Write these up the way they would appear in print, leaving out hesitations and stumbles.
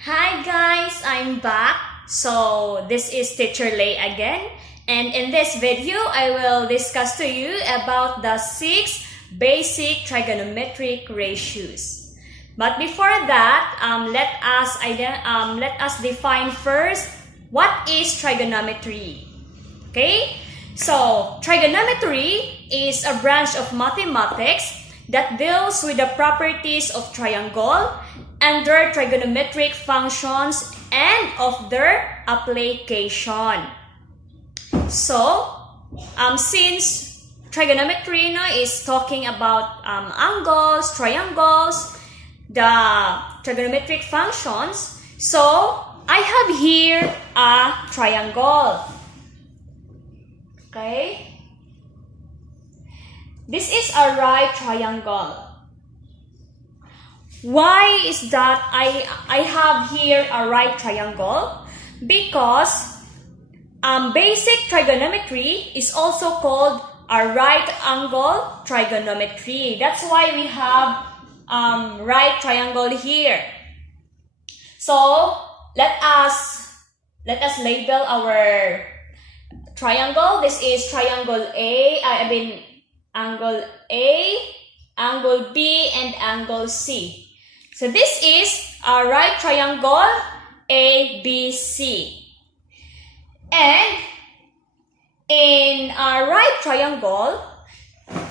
Hi guys, I'm back. So this is Teacher Lay again, and in this video I will discuss to you about the 6 basic trigonometric ratios. But before that, let us define first what is trigonometry. Okay? So trigonometry is a branch of mathematics that deals with the properties of triangle and their trigonometric functions and of their application. So, since trigonometry is talking about angles, triangles, the trigonometric functions, so I have here a triangle. Okay? This is a right triangle. Why is that I have here a right triangle? Because basic trigonometry is also called a right angle trigonometry. That's why we have right triangle here. So let us label our triangle. This is triangle angle A, angle B, and angle C. So this is a right triangle ABC. And in a right triangle,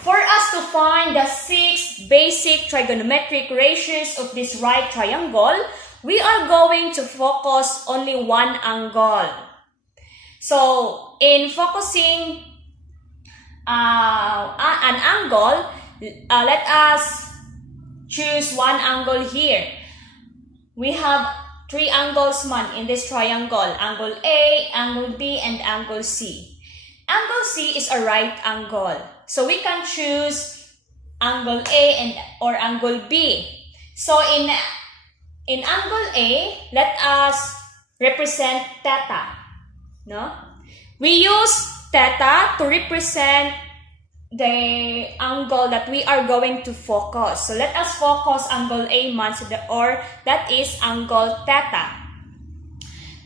for us to find the 6 basic trigonometric ratios of this right triangle, we are going to focus only one angle. So in focusing an angle, let us choose one angle here. We have 3 angles in this triangle: angle A, angle B, and angle C. Angle C is a right angle, so we can choose angle A or angle B. So in angle A, let us represent theta. No, we use theta to represent the angle that we are going to focus. So let us focus angle A or that is angle theta.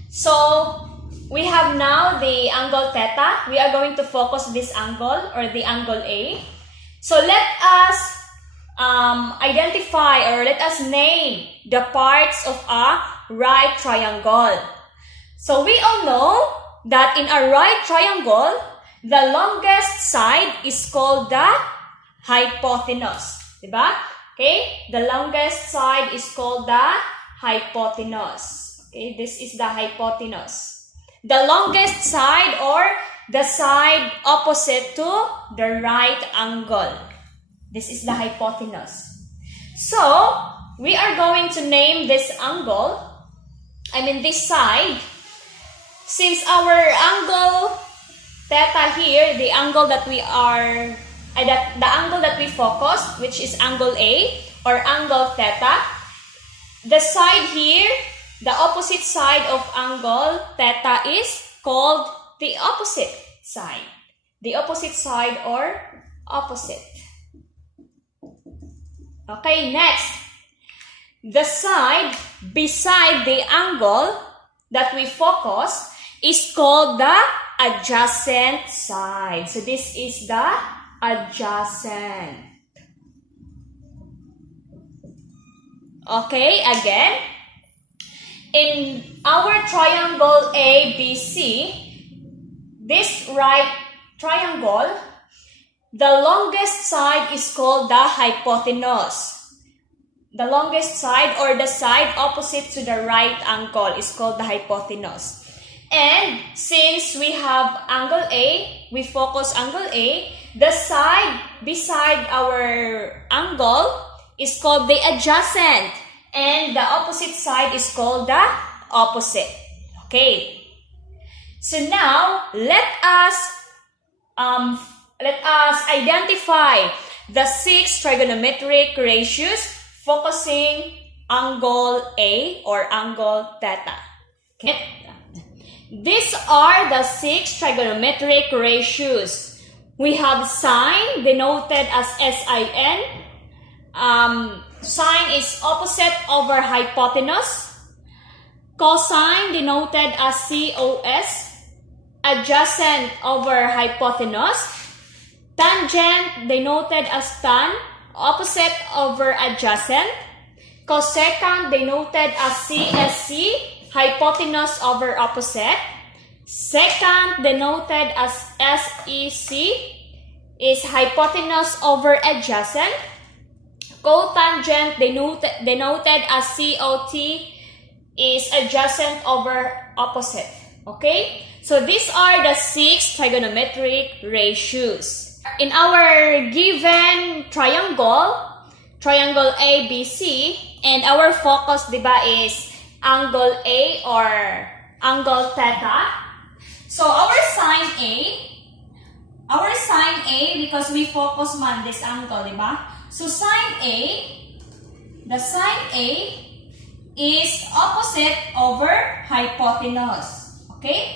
So we have now the angle theta. We are going to focus this angle or the angle A. So let us identify or let us name the parts of a right triangle. So we all know that in a right triangle, the longest side is called the hypotenuse. Diba? Okay? The longest side is called the hypotenuse. Okay? This is the hypotenuse. The longest side or the side opposite to the right angle. This is the hypotenuse. So, we are going to name this angle, this side. Since our angle theta here, the angle that we focus, which is angle A or angle theta, the side here, the opposite side of angle theta is called the opposite side. The opposite side or opposite. Okay, next. The side beside the angle that we focus is called the adjacent side. So this is the adjacent. Okay, again. In our triangle ABC, this right triangle, the longest side is called the hypotenuse. The longest side or the side opposite to the right angle is called the hypotenuse. And since we have angle A, we focus angle A, the side beside our angle is called the adjacent. And the opposite side is called the opposite. Okay. So now, let us identify the 6 trigonometric ratios focusing angle A or angle theta. Okay. These are the 6 trigonometric ratios. We have sine, denoted as SIN. Sine is opposite over hypotenuse. Cosine denoted as COS, adjacent over hypotenuse. Tangent denoted as tan, opposite over adjacent. Cosecant denoted as CSC, hypotenuse over opposite. Secant denoted as SEC, is hypotenuse over adjacent. Cotangent denoted as COT, is adjacent over opposite. Okay? So these are the 6 trigonometric ratios. In our given triangle ABC, and our focus, diba, is angle A or angle theta. So our sine A, because we focus on this angle, diba? So the sine A is opposite over hypotenuse. Okay?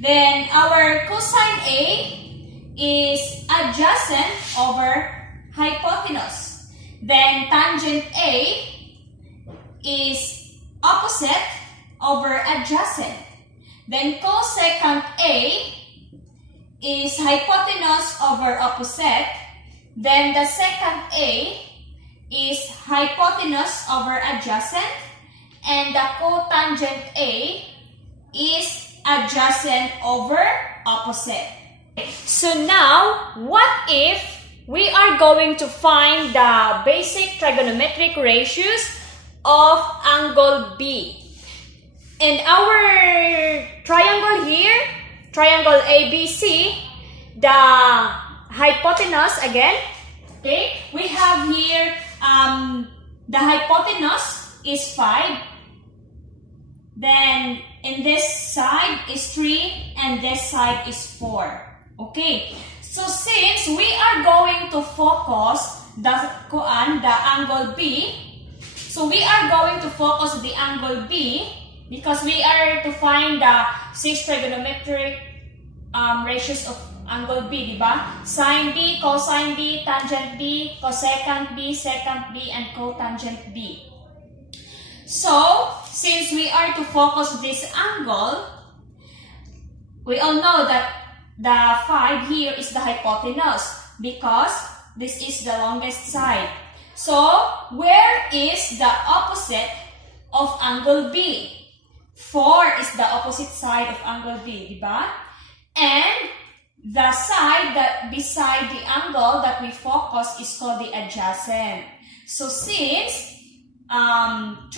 Then our cosine A is adjacent over hypotenuse. Then tangent A is opposite over adjacent. Then cosecant A is hypotenuse over opposite. Then the secant A is hypotenuse over adjacent. And the cotangent A is adjacent over opposite. So now, what if we are going to find the basic trigonometric ratios of angle B? In our triangle here, triangle ABC, the hypotenuse again, okay, we have here the hypotenuse is 5. Then in this side is 3 and this side is 4. Okay, so since we are going to focus the angle B, so we are going to focus the angle B because we are to find the 6 trigonometric ratios of angle B, diba? Sine B, cosine B, tangent B, cosecant B, secant B, and cotangent B. So, since we are to focus this angle, we all know that the 5 here is the hypotenuse because this is the longest side. So, where is the opposite of angle B? 4 is the opposite side of angle B, diba? And the side that beside the angle that we focus is called the adjacent. So, since 3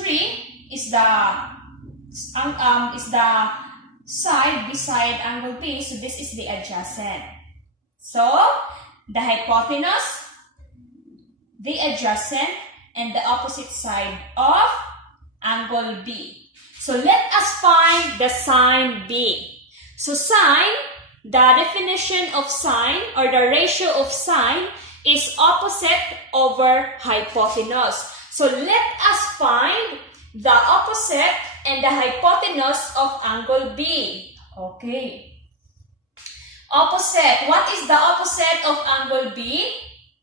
is the side beside angle B, so this is the adjacent. So, the hypotenuse, the adjacent, and the opposite side of angle B. So, let us find the sine B. So, sine, the definition of sine or the ratio of sine is opposite over hypotenuse. So, let us find the opposite and the hypotenuse of angle B. Okay. Opposite. What is the opposite of angle B?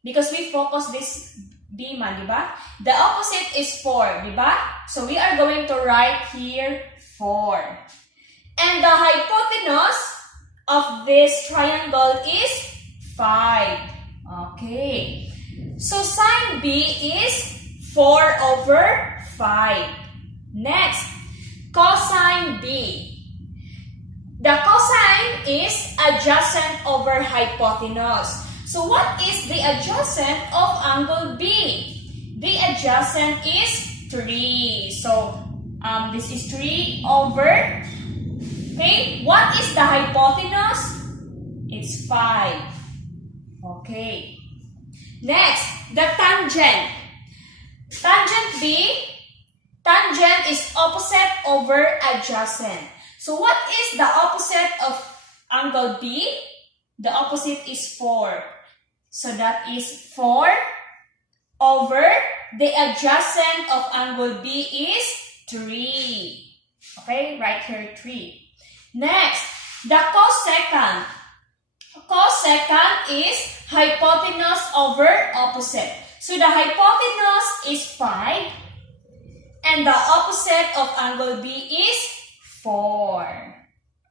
Because we focus this B man, diba? The opposite is 4, diba? So we are going to write here 4. And the hypotenuse of this triangle is 5. Okay. So sine B is 4 over 5. Next, cosine B. The cosine is adjacent over hypotenuse. So what is the adjacent of angle B? The adjacent is 3. So this is 3 over. Okay, what is the hypotenuse? It's 5. Okay. Next, the tangent. Tangent B. Tangent is opposite over adjacent. So what is the opposite of angle B? The opposite is 4. So that is 4 over the adjacent of angle B is 3. Okay, right here 3. Next, the cosecant. Cosecant is hypotenuse over opposite. So the hypotenuse is 5. And the opposite of angle B is 4.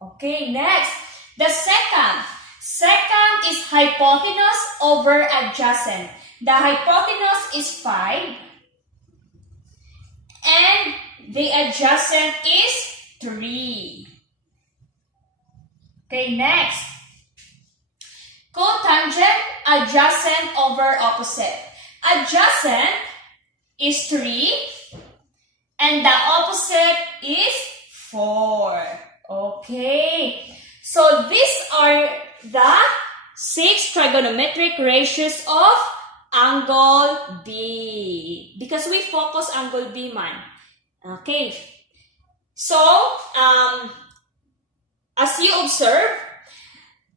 Okay, next. The second. Second is hypotenuse over adjacent. The hypotenuse is 5. And the adjacent is 3. Okay, next. Cotangent, adjacent over opposite. Adjacent is 3 and the opposite is 4. Okay, so these are the 6 trigonometric ratios of angle B. Because we focus angle B man. Okay, so as you observe,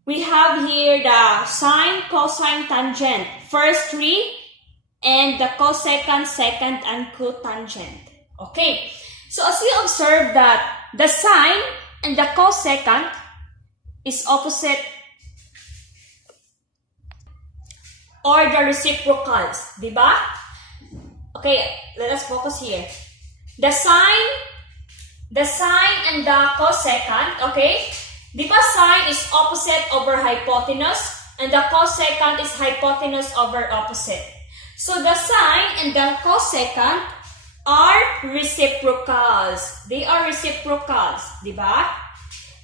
we have here the sine, cosine, tangent, first 3, and the cosecant, secant, and cotangent. Okay, so as you observe that the sine and the cosecant is opposite or the reciprocals, diba? Okay, let us focus here. The sine and the cosecant, okay? Diba sine is opposite over hypotenuse and the cosecant is hypotenuse over opposite. So the sine and the cosecant are reciprocals. They are reciprocals, diba?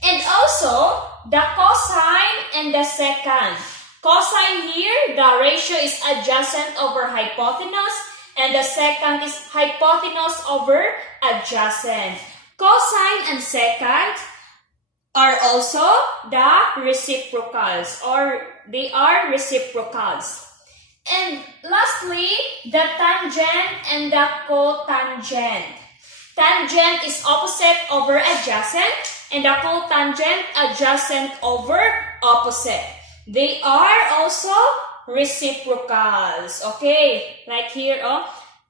And also the cosine and the secant. Cosine here, the ratio is adjacent over hypotenuse and the secant is hypotenuse over adjacent. Cosine and secant are also the reciprocals, or they are reciprocals. And lastly, the tangent and the cotangent. Tangent is opposite over adjacent and the cotangent adjacent over opposite. They are also reciprocals. Okay, like here,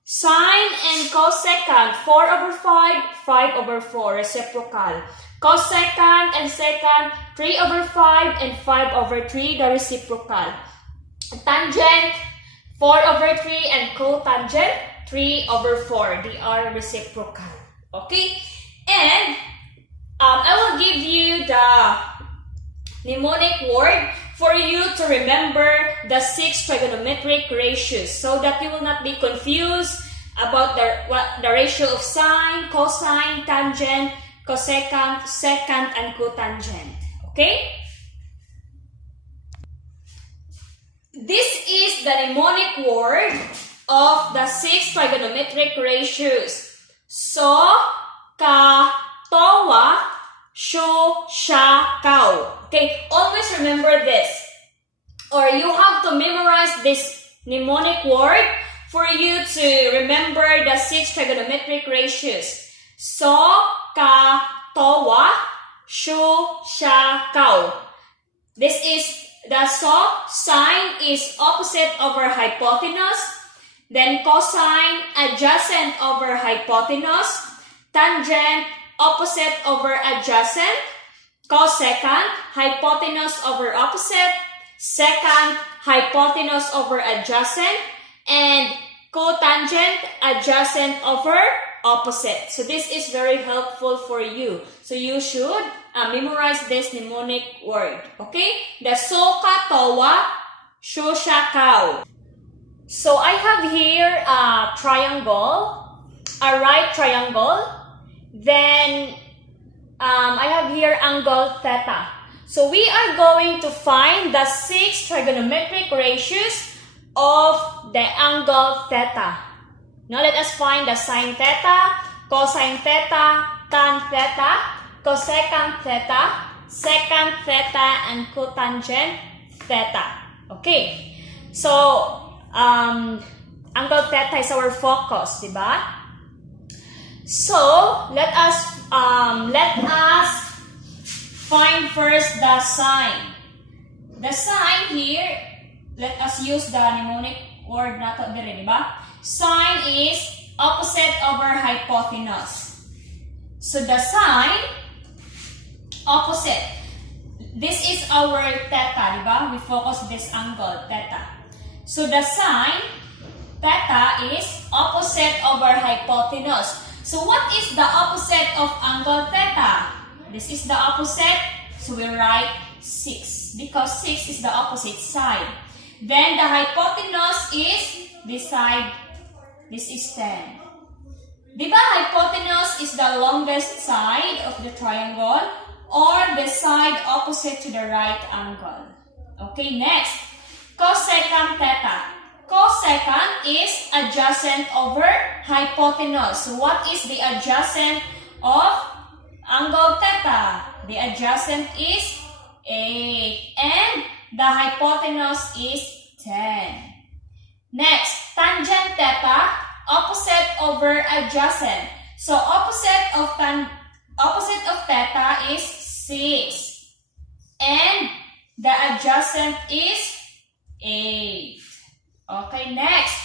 sine and cosecant, 4 over 5, 5 over 4, reciprocal. Cosecant and secant, 3 over 5 and 5 over 3, the reciprocal. Tangent, 4 over 3 and cotangent, 3 over 4. They are reciprocal. Okay? And I will give you the mnemonic word for you to remember the 6 trigonometric ratios so that you will not be confused about the ratio of sine, cosine, tangent, cosecant, secant, and cotangent. Okay? This is the mnemonic word of the 6 trigonometric ratios. So, ka, towa, sho, sha, kau. Okay, always remember this. Or you have to memorize this mnemonic word for you to remember the 6 trigonometric ratios. So, ka, towa, sho, sha, kau. This is the sine is opposite over hypotenuse. Then cosine adjacent over hypotenuse. Tangent opposite over adjacent. Cosecant hypotenuse over opposite. Secant hypotenuse over adjacent. And cotangent adjacent over opposite. So this is very helpful for you. So you should memorize this mnemonic word. Okay? The soka towa shoshakao. So I have here a triangle, a right triangle. Then I have here angle theta. So we are going to find the 6 trigonometric ratios of the angle theta. Now let us find the sine theta, cosine theta, tan theta, cosecant theta, secant theta, and cotangent theta. Okay, so angle theta is our focus, diba? So let us find first the sine. The sine here, let us use the mnemonic word nato dire, diba? Sine is opposite over hypotenuse. So the sine, opposite. This is our theta, diba? We focus this angle, theta. So the sine, theta is opposite over hypotenuse. So what is the opposite of angle theta? This is the opposite, so we write 6 because 6 is the opposite side. Then the hypotenuse is this side. This is 10. Diba hypotenuse is the longest side of the triangle or the side opposite to the right angle. Okay, next. Cosecant theta. Cosecant is adjacent over hypotenuse. So what is the adjacent of angle theta? The adjacent is 8 and the hypotenuse is 10. Next, tangent theta, opposite over adjacent. So opposite of theta is 6 and the adjacent is 8. Okay, next.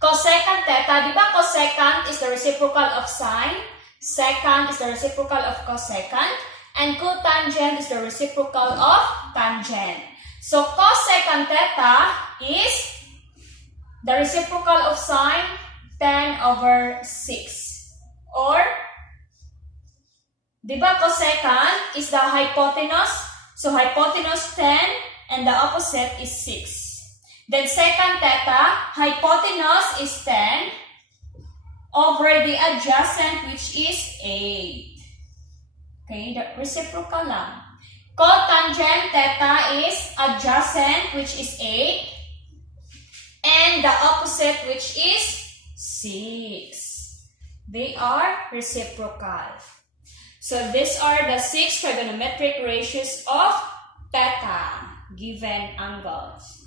Cosecant theta. Diba cosecant is the reciprocal of sine, secant is the reciprocal of cosecant, and cotangent is the reciprocal of tangent. So cosecant theta is the reciprocal of sine 10 over 6. Or, diba cosecant is the hypotenuse, so hypotenuse 10 and the opposite is 6. Then secant theta, hypotenuse is 10 over the adjacent which is 8. Okay, the reciprocal lang. Cotangent theta is adjacent which is 8 and the opposite which is 6. They are reciprocal. So these are the 6 trigonometric ratios of theta given angles.